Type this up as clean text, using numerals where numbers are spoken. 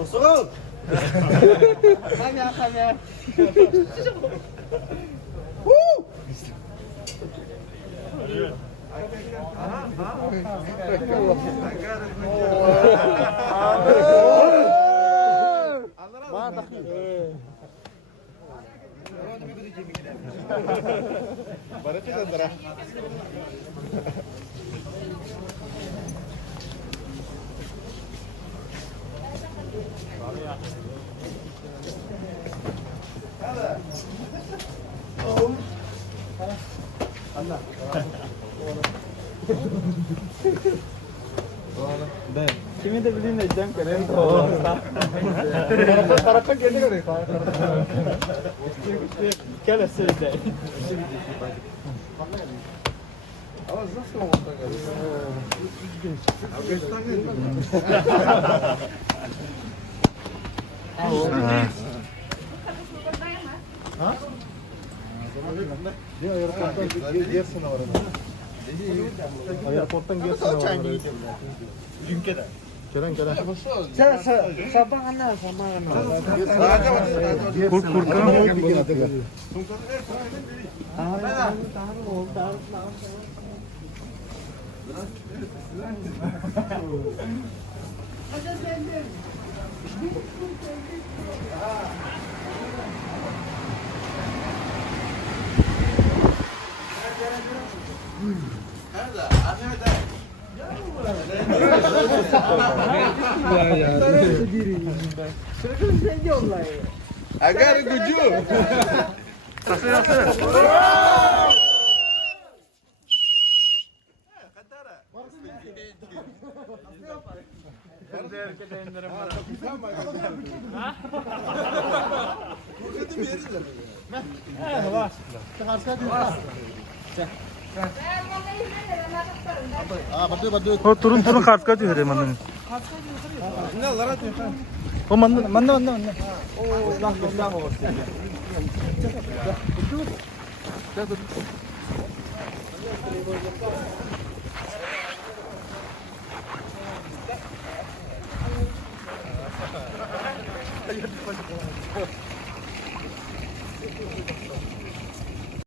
Osman. Kamera. Kimi de bileyim de can keren to. Karakter kendi करे. क्या लगता है? Ama nasıl olmakta Dia airporttan girsin oraya. Airporttan girsin oraya. Ülkede. Keren. Sabah ana. Kurkan oldu ki adı. Agar guju. हो तुरंत खास का चुहे रे मंदन हो मंदन